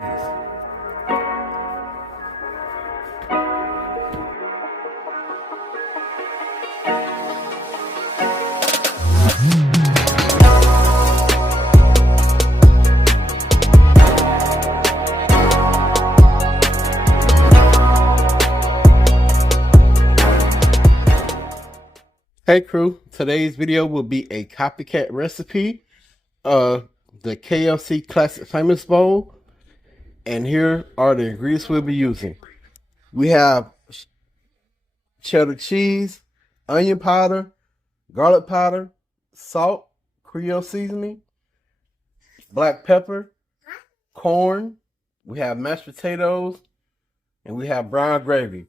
Hey crew, today's video will be a copycat recipe of the KFC Classic Famous Bowl, and here are the ingredients we'll be using. We have cheddar cheese, onion powder, garlic powder, salt, Creole seasoning, black pepper, corn, we have mashed potatoes, and we have brown gravy.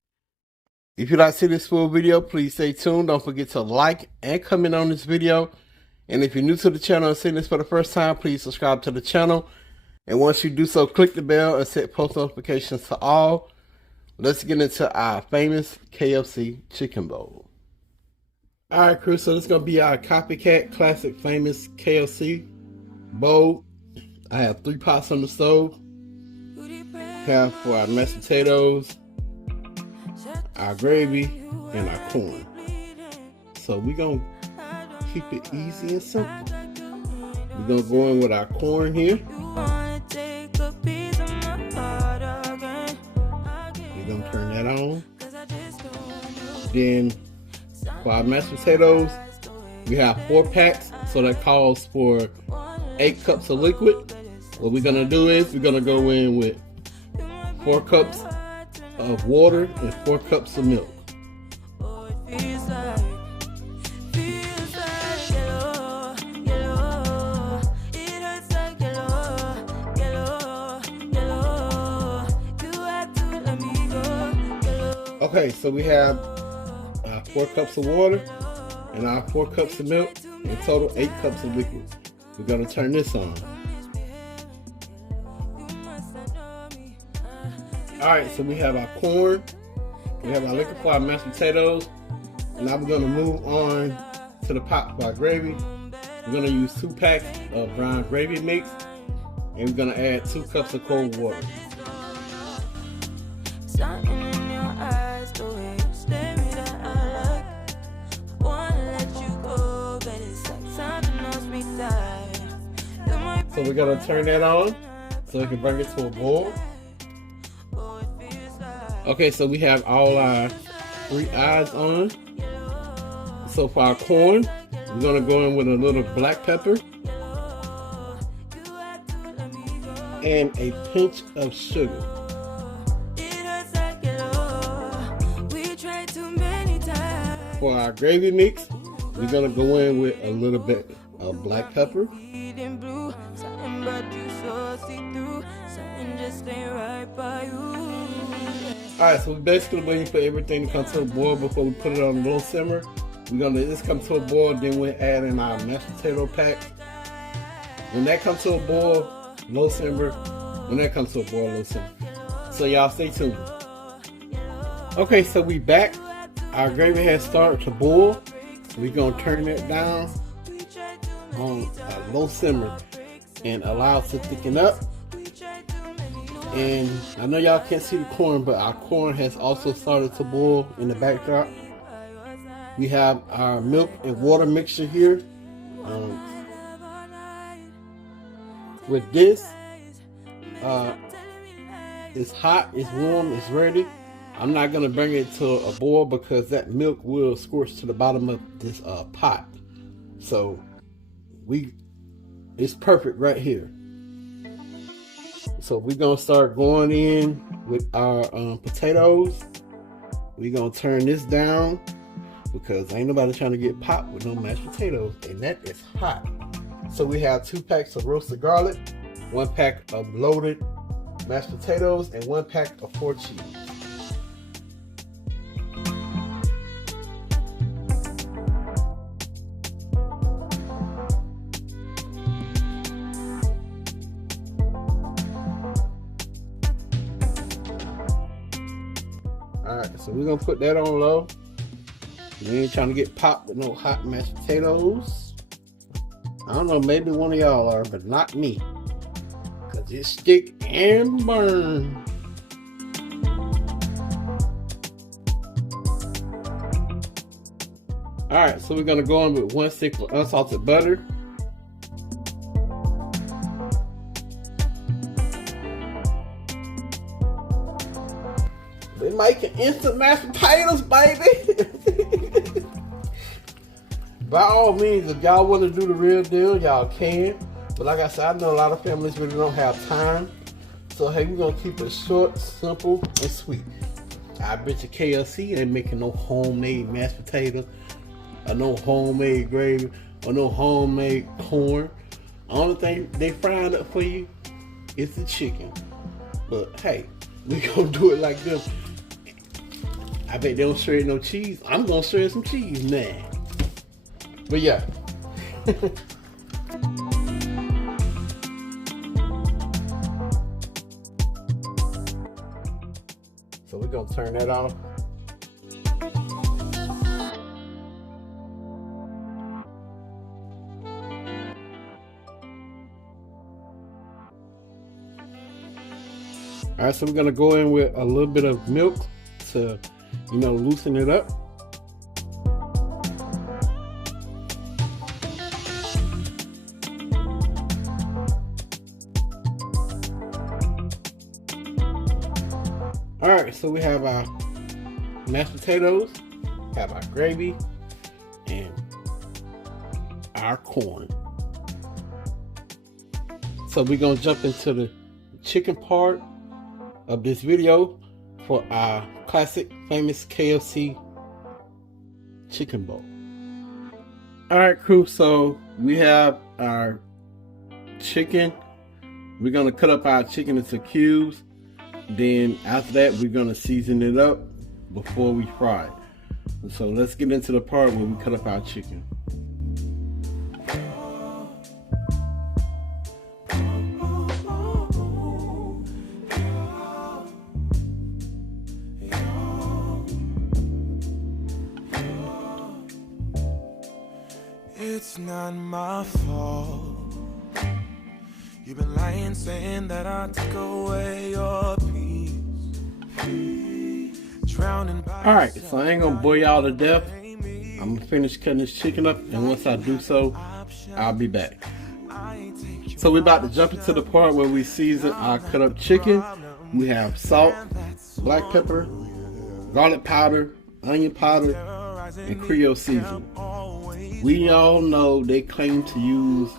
If you'd like to see this full video, please stay tuned. Don't forget to like and comment on this video. And if you're new to the channel and seeing this for the first time, please subscribe to the channel. And once you do so, click the bell and set post notifications to all. Let's get into our famous KFC Chicken Bowl. Alright crew, so this is going to be our Copycat Classic Famous KFC Bowl. I have 3 pots on the stove. Have for our mashed potatoes, our gravy, and our corn. So we're going to keep it easy and simple. We're going to go in with our corn here. We're going to turn that on. Then for our mashed potatoes, we have 4 packs, so that calls for 8 cups of liquid. What we're going to do is we're going to go in with 4 cups of water and 4 cups of milk. Okay, so we have 4 cups of water and our 4 cups of milk, in total 8 cups of liquid. We're going to turn this on. Alright, so we have our corn, we have our liquid for our mashed potatoes, and now we're going to move on to the pot for our gravy. We're going to use 2 packs of brown gravy mix, and we're going to add 2 cups of cold water. So we're going to turn that on so we can bring it to a boil. Okay, so we have all our 3 eyes on. So for our corn, we're going to go in with a little black pepper and a pinch of sugar. For our gravy mix, we're going to go in with a little bit of black pepper. Alright, so we're basically waiting for everything to come to a boil before we put it on low simmer. We're going to let this come to a boil, then we'll add in our mashed potato pack. When that comes to a boil, low simmer. When that comes to a boil, low simmer. So y'all stay tuned. Okay, so we back. Our gravy has started to boil. We're going to turn it down on a low simmer and allow it to thicken up. And I know y'all can't see the corn, but our corn has also started to boil in the backdrop. We have our milk and water mixture here. With this, it's hot, it's warm, it's ready. I'm not going to bring it to a boil because that milk will scorch to the bottom of this pot. So it's perfect right here. So we're going to start going in with our potatoes. We're going to turn this down because ain't nobody trying to get popped with no mashed potatoes, and that is hot. So we have 2 packs of roasted garlic, 1 pack of loaded mashed potatoes, and 1 pack of 4 cheese. Alright, so we're going to put that on low. We ain't trying to get popped with no hot mashed potatoes. I don't know, maybe one of y'all are, but not me. Because it's stick and burn. Alright, so we're gonna go in with 1 stick of unsalted butter. We're making instant mashed potatoes, baby! By all means, if y'all want to do the real deal, y'all can. But like I said, I know a lot of families really don't have time. So hey, we're gonna keep it short, simple, and sweet. I bet you KFC ain't making no homemade mashed potatoes, or no homemade gravy, or no homemade corn. Only thing they frying up for you is the chicken. But hey, we gonna do it like them. I bet they don't shred no cheese. I'm gonna shred some cheese now. But yeah. So we're gonna turn that off. All right, so we're gonna go in with a little bit of milk to, loosen it up. All right, so we have our mashed potatoes, have our gravy, and our corn. So we're gonna jump into the chicken part of this video for our classic, famous KFC Chicken Bowl. All right, crew, so we have our chicken. We're gonna cut up our chicken into cubes. Then after that, we're gonna season it up before we fry it. So let's get into the part where we cut up our chicken. It's not my fault. You've been lying, saying that I took away your peace. Alright, so I ain't gonna bore y'all to death. I'm gonna finish cutting this chicken up, and once I do so, I'll be back. So we're about to jump into the part where we season our cut up chicken. We have salt, black pepper, garlic powder, onion powder, and Creole seasoning. We all know they claim to use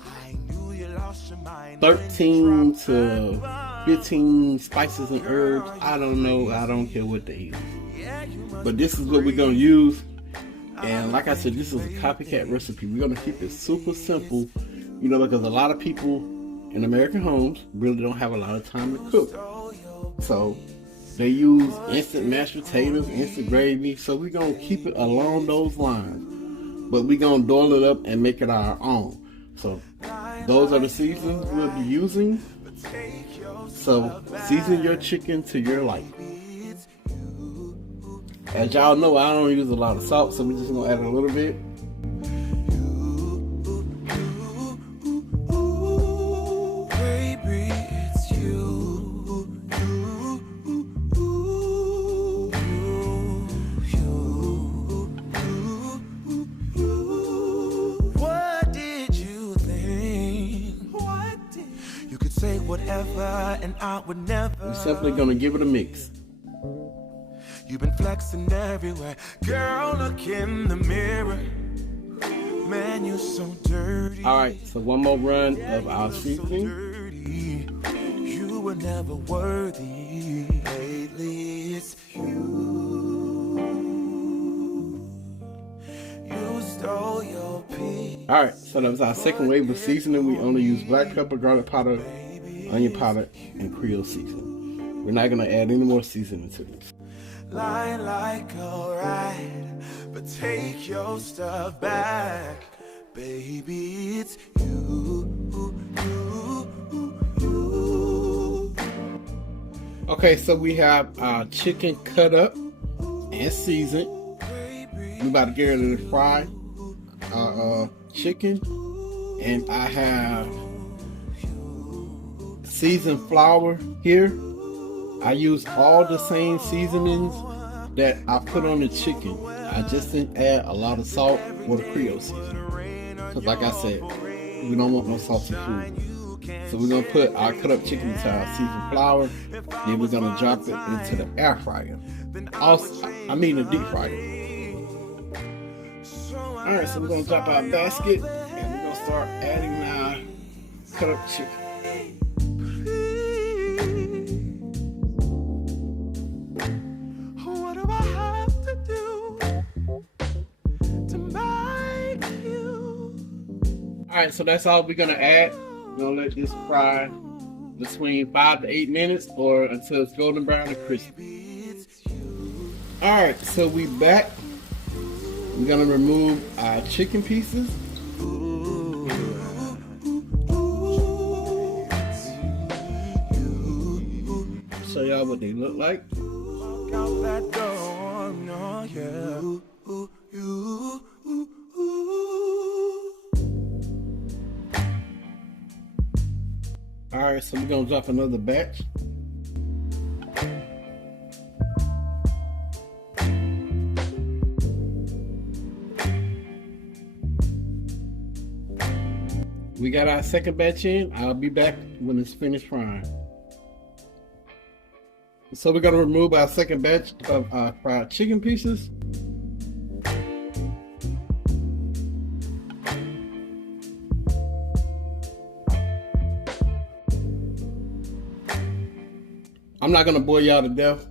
13 to 15 spices and herbs. I don't know. I don't care what they use. But this is what we're going to use. And like I said, this is a copycat recipe. We're going to keep it super simple, because a lot of people in American homes really don't have a lot of time to cook. So they use instant mashed potatoes, instant gravy. So we're going to keep it along those lines. But we're going to doil it up and make it our own. So those are the seasons we'll be using. So season your chicken to your liking. As y'all know, I don't use a lot of salt, so we're just going to add a little bit. Whatever, and I would never. We're simply gonna give it a mix. You've been flexing everywhere, girl. Look in the mirror, man. You so dirty. All right, so one more run of our seasoning. You were never worthy. Lately, it's you. You stole your peace. All right, so that was our second wave of seasoning. We only use black pepper, garlic powder, onion powder, and Creole seasoning. We're not gonna add any more seasoning to this. Lie like a ride, but take your stuff back, baby. It's you. Okay, so we have our chicken cut up and seasoned. We're about to get ready to fry our chicken, and I have seasoned flour here. I use all the same seasonings that I put on the chicken. I just didn't add a lot of salt or the Creole seasoning. Because like I said, we don't want no salty food. So we're gonna put our cut up chicken into our seasoned flour. Then we're gonna drop it into the air fryer. Also, I mean the deep fryer. Alright, so we're gonna drop our basket and we're gonna start adding our cut up chicken. What do I have to do to make you? Alright, so that's all we're gonna add. We're gonna let this fry between 5 to 8 minutes or until it's golden brown and crispy. Alright, so we back. We're gonna remove our chicken pieces. Show y'all what they look like. Out that door, no, yeah. Alright, so we're gonna drop another batch. We got our second batch in. I'll be back when it's finished frying. So we're gonna remove our second batch of our fried chicken pieces. I'm not gonna bore y'all to death.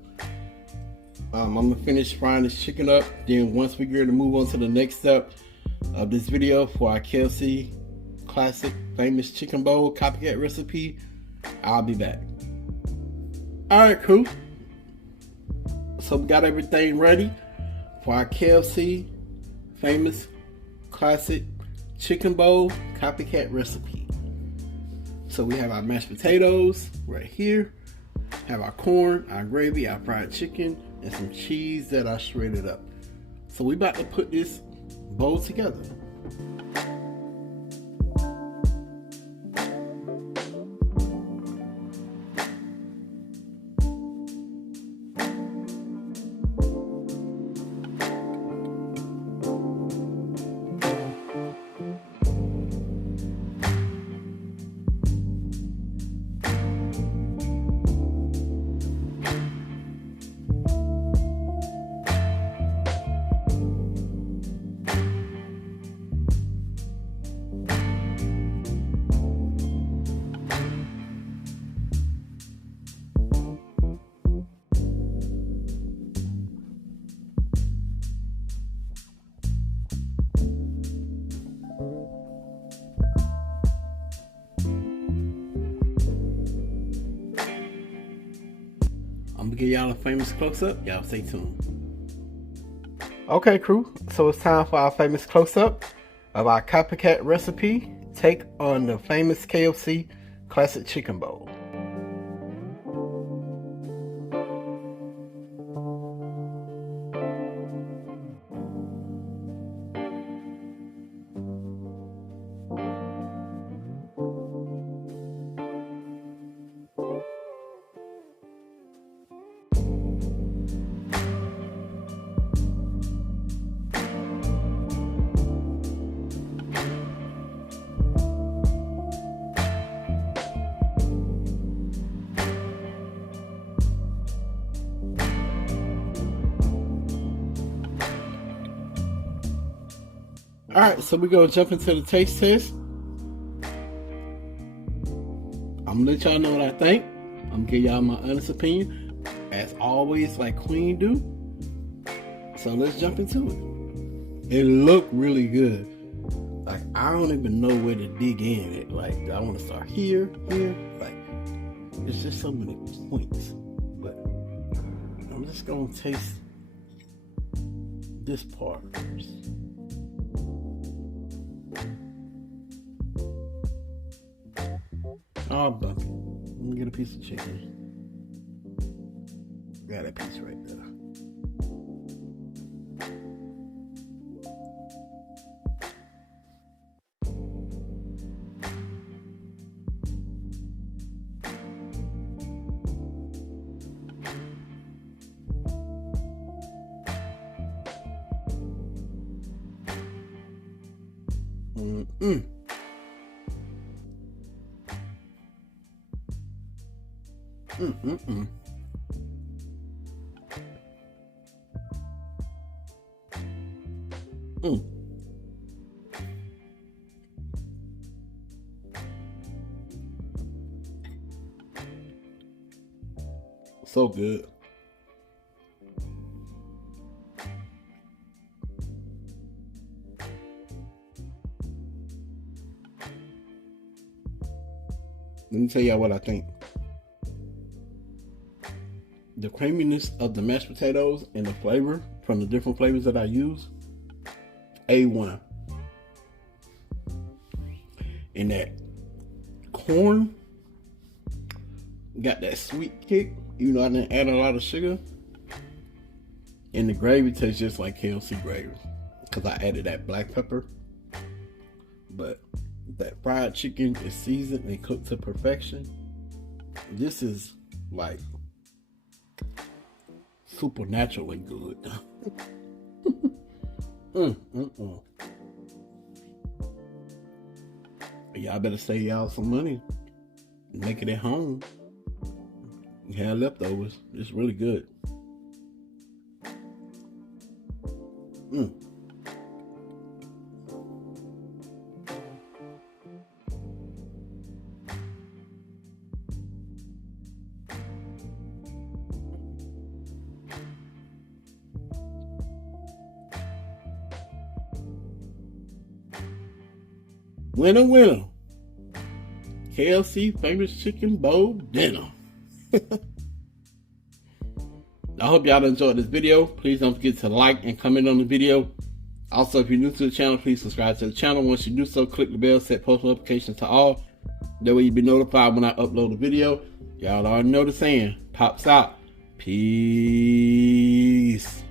I'm gonna finish frying this chicken up. Then once we get ready to move on to the next step of this video for our KFC classic famous chicken bowl copycat recipe, I'll be back. Alright, crew. So we got everything ready for our KFC famous classic chicken bowl copycat recipe. So we have our mashed potatoes right here. Have our corn, our gravy, our fried chicken, and some cheese that I shredded up. So we about to put this bowl together. I'm gonna give y'all a famous close-up. Y'all stay tuned. Okay, crew. So it's time for our famous close-up of our copycat recipe take on the famous KFC classic chicken bowl. Alright, so we're gonna jump into the taste test. I'm gonna let y'all know what I think. I'm gonna give y'all my honest opinion, as always, like Queen do. So let's jump into it. It looked really good. Like, I don't even know where to dig in it. Like, I want to start here. Like, it's just so many points. But I'm just gonna taste this part first. Oh, bucket. Let me get a piece of chicken. Got that piece right there. Mm-mm. Mm-mm-mm. Mm. So good. Let me tell y'all what I think. The creaminess of the mashed potatoes and the flavor from the different flavors that I use, A1. And that corn got that sweet kick, even though I didn't add a lot of sugar. And the gravy tastes just like KFC gravy because I added that black pepper. But that fried chicken is seasoned and cooked to perfection. This is like supernaturally good. Y'all better save y'all some money and make it at home. You have leftovers. It's really good. Winner, winner. KFC famous chicken bowl dinner. I hope y'all enjoyed this video. Please don't forget to like and comment on the video. Also, if you're new to the channel, please subscribe to the channel. Once you do so, click the bell, set post notifications to all. That way you'll be notified when I upload a video. Y'all already know the saying. Pops out. Peace.